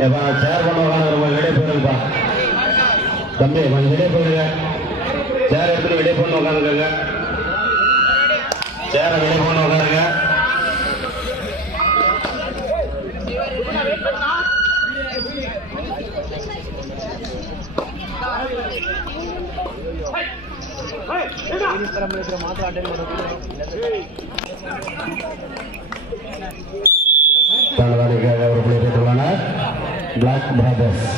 ஏப்பா சேர் பண்ண உட்காந்து ரொம்ப வெளியே தம்பி கொஞ்சம் வெளியே போயிருங்க. சேர் எடுத்துட்டு வெளியே போன உட்காந்துக்கங்க. சேரை வெளியே போன உட்காருங்க ಸರ ಮನೆ ಮಾತ್ರ ಅಟೆಂಡ್ ಮಾಡೋದು ಬ್ಲಾಕ್ ಬ್ರದರ್ಸ್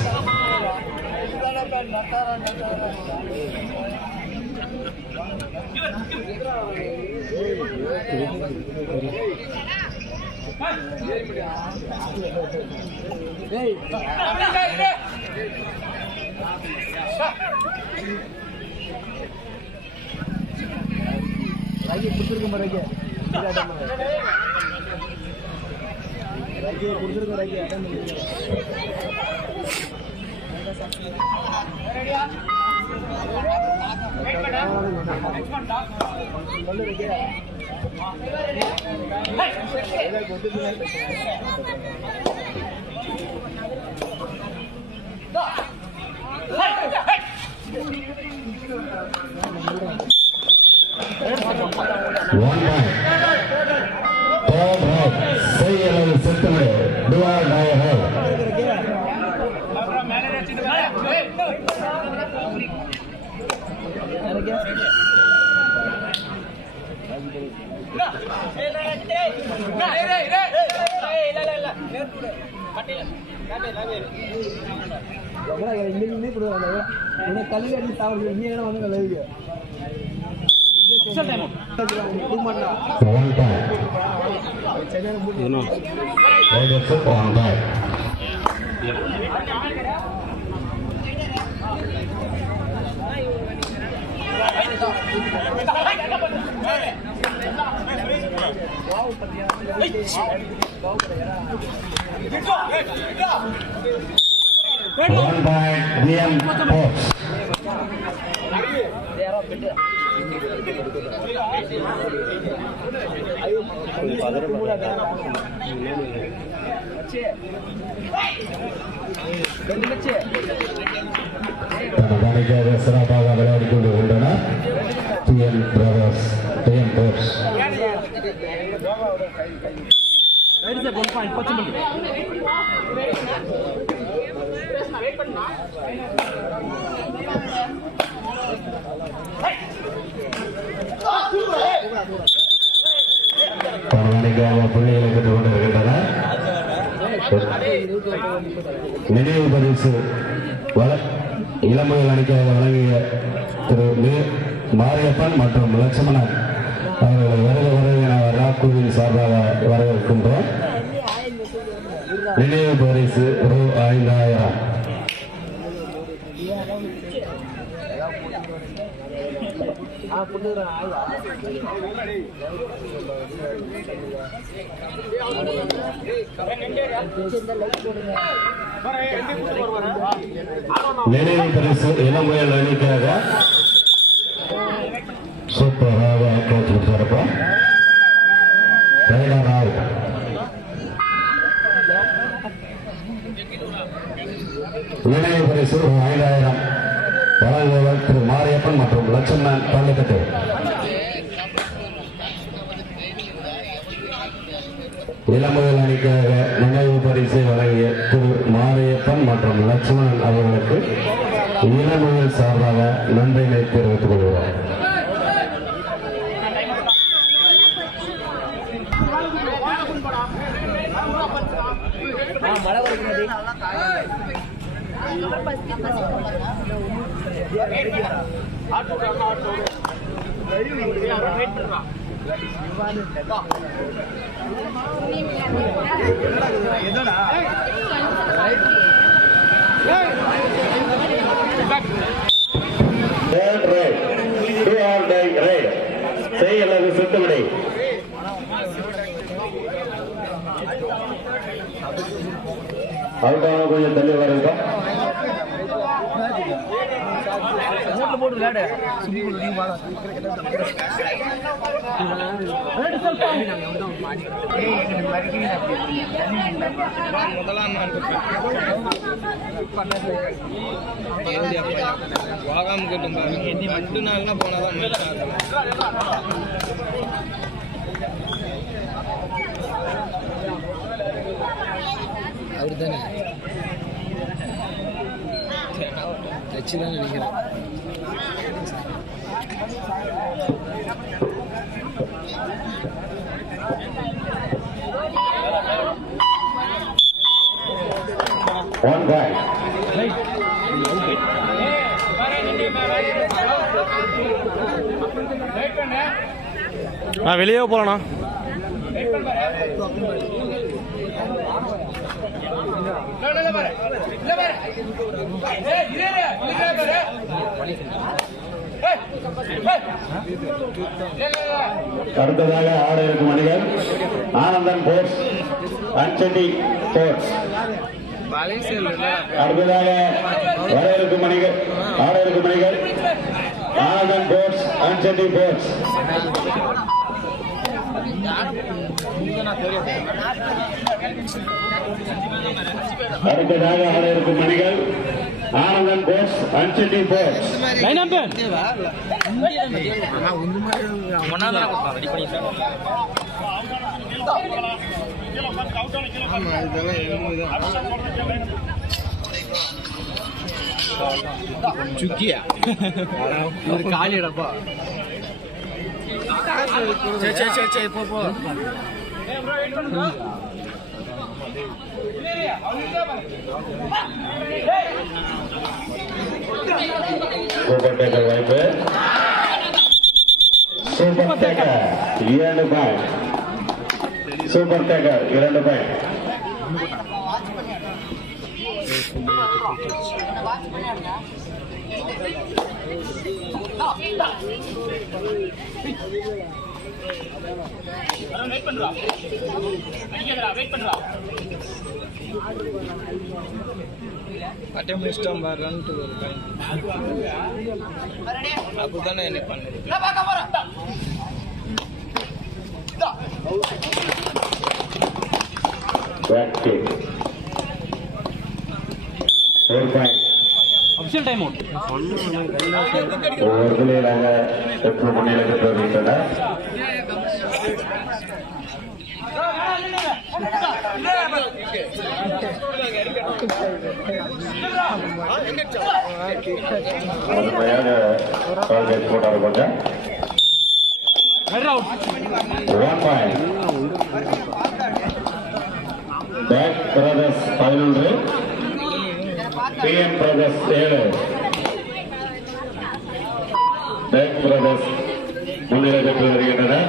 Hey! ஒரு புள்ளி பெற்றுள்ளனர் Black Brothers one point third raid செய் அல்லது செத்துவிடு டுவார் டை ஹெல் கல்வி அடி சாப்பிடுங்க நீ என்ன வந்து விளைவிக்க one point raid one point One by DM Fox. தனதானிக்காக சிறப்பாக விளையாடி கொண்டு கொண்டனர் டிஎன் பிரதர்ஸ் டிஎன் போர்ஸ் தனதானிக்காக புள்ளிகளை பெற்றுக் கொண்டிருக்கின்றனர் நினைவு பரிசு வள இளமையில் அணிக்காக வழங்கிய திரு மாரியப்பன் மற்றும் லட்சுமணன் அவர்களை வருக வருக என ராக்குழுவின் சார்பாக வரவேற்கின்றோம். நினைவு பரிசு ரூ ஐந்தாயிரம். நினைவு பரிசு இளமுயல் அணிக்காக சூப்பராக கோச் கொடுத்தாருப்பா ரைடர் ராவ் நினைவு பரிசு ரூ. ஐந்தாயிரம் வழங்குபவர் திரு மாரியப்பன் மற்றும் லட்சுமணன் பள்ளிக்கட்டு. இளமுதல் அணிக்காக நினைவு பரிசை வழங்கிய திரு மாரியப்பன் மற்றும் லட்சுமணன் அவர்களுக்கு இளமுதல் சார்பாக நன்றினை தெரிவித்துக் கொள்கிறோம் மழை வருகிறது Third right, two கொஞ்சம் தள்ளி வருங்க போட்டு போட்டு விளையாடு. சும்மா போட்டு போகாம பாருங்க ரெண்டு நாள்னா போனாதான் மிச்சம் அவர் தானே தச்சு தான் நினைக்கிறேன். ஒன் பாயிண்ட் நான் வெளியே போகலண்ணா அடுத்ததாக ஆட இருக்கும் அணிகள் ஆனந்தன் போர்ஸ் அஞ்சடி போர்ஸ் அடுத்ததாக வர இருக்கும் அணிகள் ஆட இருக்கும் அணிகள் ஆனந்தன் போர்ஸ் அஞ்சடி போர்ஸ் அடுத்ததாக ஆட இருக்கும் அணிகள் ஆனந்தன் போர்ட்ஸ் அன்செட்டி போர்ட்ஸ் லைன் அம்பேன் ஆமா இதெல்லாம் எங்களுதான் சுக்கியா? ஒரு காலி இடப்பா சரி சரி சரி சரி போ போ. சூப்பர் டேக்கர் வாய்ப்பு. சூப்பர் டேக்கர் இரண்டு பாயிண்ட் சூப்பர் டேக்கர் இரண்டு பாயிண்ட் அட்டம் இஷ்டம் வரலான்ட்டு ஒரு பையன் அப்படித்தானே என்ன பண்ணு பேக் கிக் ஒரு பாயிண்ட் அபிஷியல் டைம் அவுட் ஒவ்வொரு நிலையிலாக பெற்று முன்னிலை பெற்று வருகின்றனர் முழுமையாக டார்கெட் போட்டார் பேக் பிரதர்ஸ் பதினொன்று பிஎம் பிரதர்ஸ் ஏழு பேக் பிரதர்ஸ் முன்னிலை பெற்று வருகின்றனர்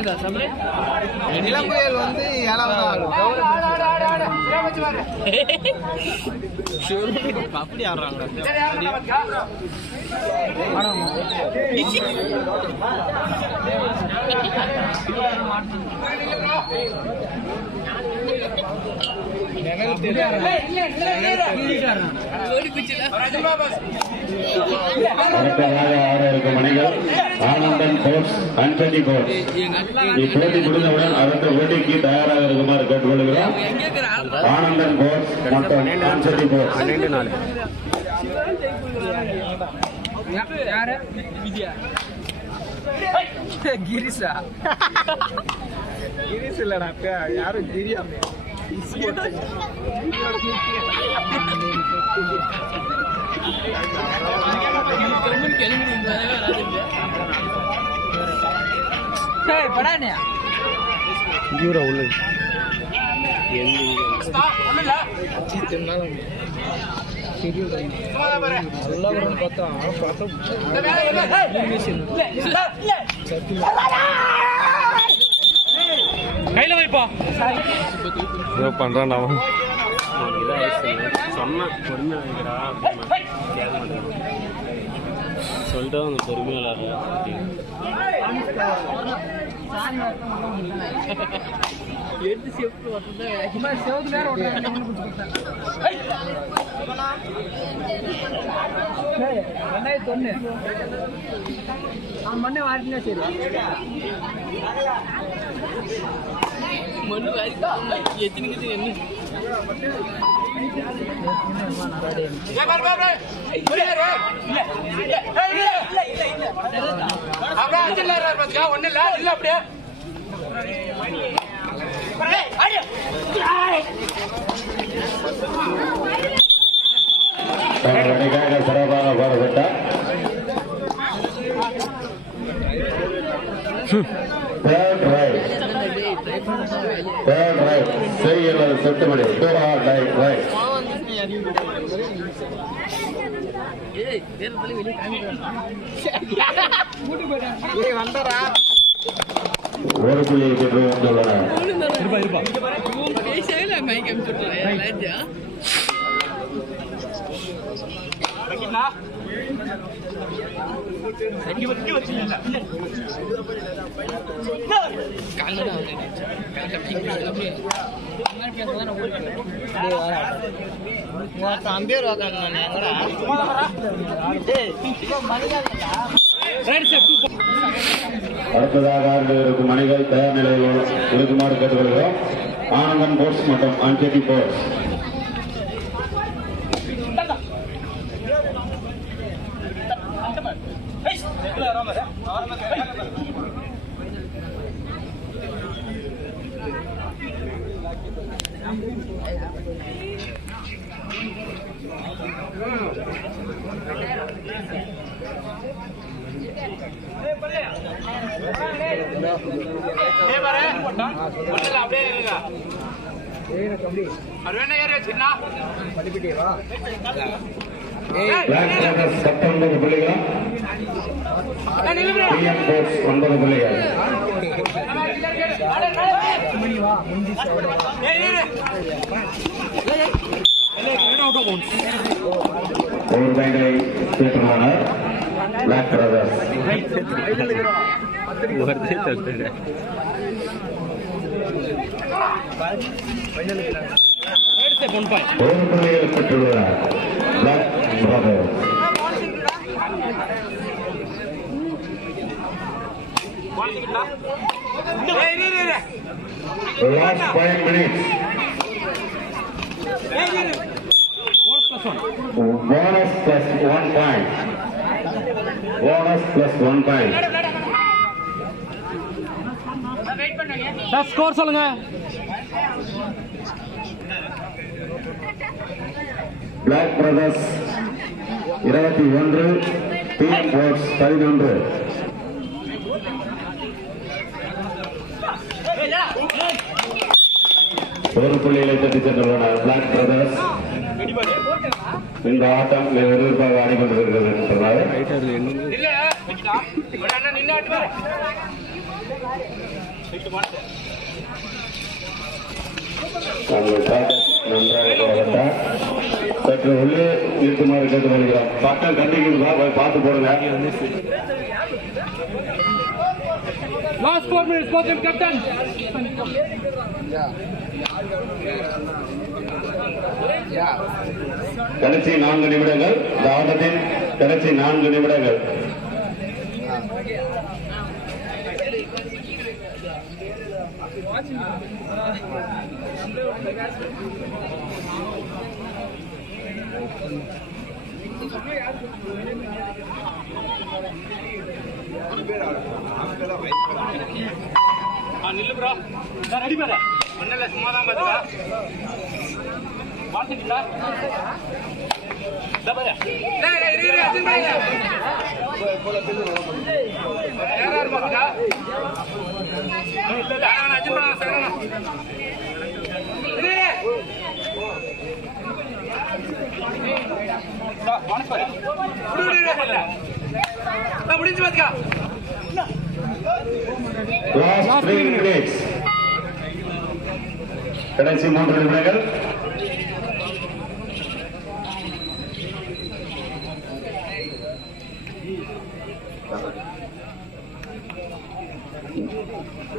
ஒன் பாயிண்ட் இளம்புயல் வந்து ஏழாவது அப்படி ஆடுறாங்க. எனக்கு தெரியும் அடுத்ததாக ஆட இருக்கும் அணிகள் ஆனந்தன் கோர்ஸ் அன்பட்டி கோர்ஸ் இப்போட்டி முடிந்தவுடன் அடுத்த போட்டிக்கு தயாராக இருக்குமாறு கேட்டுக்கொள்கிறோம். ஆனந்தன் கோர்ஸ் மற்றும் அன்பட்டி கோர்ஸ் யாரு கிரிஷா கிரீஸ் இல்லடா யாரும் தெரியாம படானே உள்ள நல்லா பார்த்தா பார்த்தா கையில வைப்பா. ஏதோ பண்றான் அவன். சொன்ன பொறுமையாக வைக்கிறா கேட்க மாட்டேன் சொல்லிட்டு அவங்க பொறுமையாக எடுத்து செப்பு செவத்து நேரம் ரெண்டாயிரத்தி ஒன்று அவன் மண்ணை வாரினா சரி மண்ணு வாரிக்கா எத்தனைக்கு என்ன தங்கள் அணிக்காக சிறப்பாக பாடுபட்டார் தேர்ட் ரைட் தேர்ட் ரைட் செய்கிறது செட்டுமணி டூ ஆர் லைட் ரைட் ஒரு புள்ளியை பெற்று வந்துள்ளனர் இருப்பா அம்பேர் அடுத்ததாக ஆண்டு இருக்கும் அணிகள் தயார் நிலையில் இருக்குமாறு கேட்டுக்கொள்கிறோம். ஆனந்தன் போர்ட்ஸ் மற்றும் அஞ்செட்டி போர்ட்ஸ் சின்ன பண்ணிக்கிட்டேவா பத்தொன்பது புள்ளிகள் ஒன்பது புள்ளிகள் ஒரு பிளாக் பிரதர்ஸ் புள்ளிகள் பெற்றுள்ளனர் Black Brothers last five bonus plus one point. Bonus plus one point. Sir score சொல்லுங்க Black Brothers இருபத்தி ஒன்று டீம் போர்ட்ஸ் பதினொன்று. ஒரு புள்ளிகளை தட்டி சென்றுள்ளனர் பிளாக் பிரதர்ஸ் இந்த ஆட்டம் மிக விறுவிறுப்பாக ஆடிக்கொண்டிருக்கிறது என்றால். தங்கள் நன்றாக போடப்பட்டார் சற்று உள்ளே இருக்குமாறு கேட்டுக்கொள்கிறோம். பக்கம் கண்டிக்குங்களா போய் பார்த்து போடுங்க. லாஸ்ட் ஃபோர் மினிட்ஸ் போக்கன் கேப்டன் கடைசி நான்கு நிமிடங்கள். இந்த ஆட்டத்தின் கடைசி நான்கு நிமிடங்கள். நில்லு ப்ரோ. சார் ரெடி பாரு. ஒன்னும் சும்மா தான் பாத்துக்கா வாழ்த்துக்கிட்டா இதோ பாரு முடிஞ்சு பாத்துக்கா லாஸ்ட் த்ரீ மினிட்ஸ் கடைசி மூன்று நிமிடங்கள்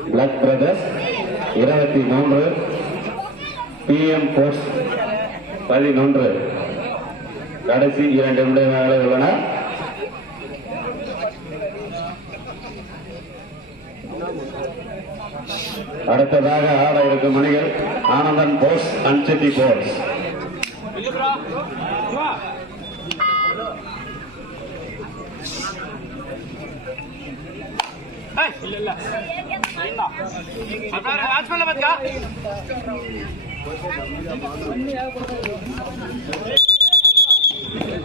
பிளாக் பிரதர்ஸ் இருபத்தி மூன்று பிஎம் போர்ஸ் பதினொன்று. கடைசி இரண்டு நிமிடங்கள் உள்ளன. அடுத்ததாக ஆட இருக்கும் மணிகள் ஆனந்தன் போஸ் அன்செட்டி போஸ். வாட்ச்மேன்ல பாத்துக்கா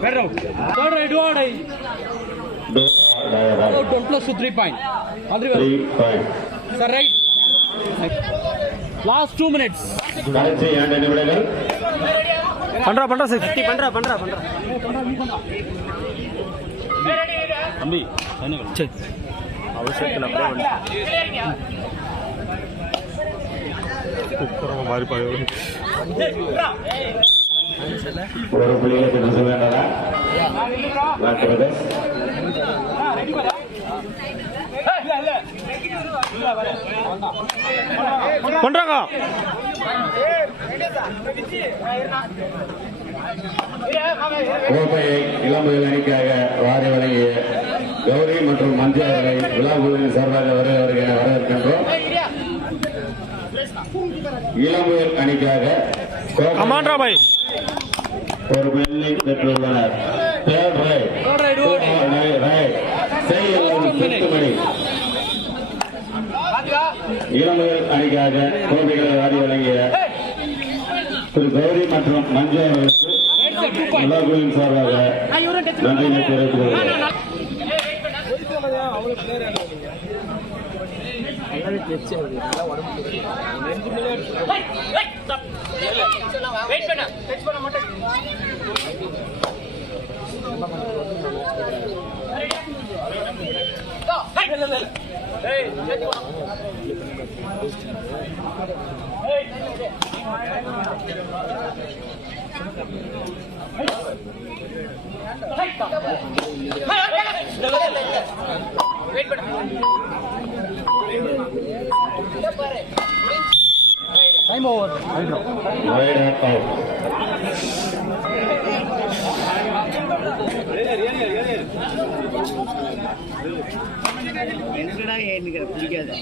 Third right, do or die. About one plus to three point. All the way. Three five Sir, right. Last two minutes. கடைசி இரண்டு நிமிடங்கள் பண்றா பண்றா சக்தி பண்றா பண்றா பண்றா தம்பி சரி அவசரத்தில் அப்படியே வந்துட்டேன் குப்புறம் மாதிரி பழகும் ஒரு புள்ளியை தினசு வேண்டாம் பண்றாங்க கோப்பையை இளம்புகள் அணிக்காக வாரி வழங்கிய கௌரி மற்றும் மஞ்சு அவர்களை விழாக்குழுவின் சார்பாக வருக வருக என வரவேற்கின்றோம் இளம்புயல் அணிக்காக கமாண்டா பாய் ஒரு வெள்ளி பெற்றுள்ளனர் தேர்ட் ரைட் இளமுயல் அணிக்காக கோப்பைகளை வாரி வழங்கிய திரு கௌரி மற்றும் மஞ்சு அவர்களுக்கு சார்பாக நன்றியை தெரிவித்துக் கொள்கிறேன் வெயிட் பண்ண. டச் பண்ண மாட்டேன் வெயிட் பண்ண Time over. Wide out. என்னடா எனக்கு பிடிக்காது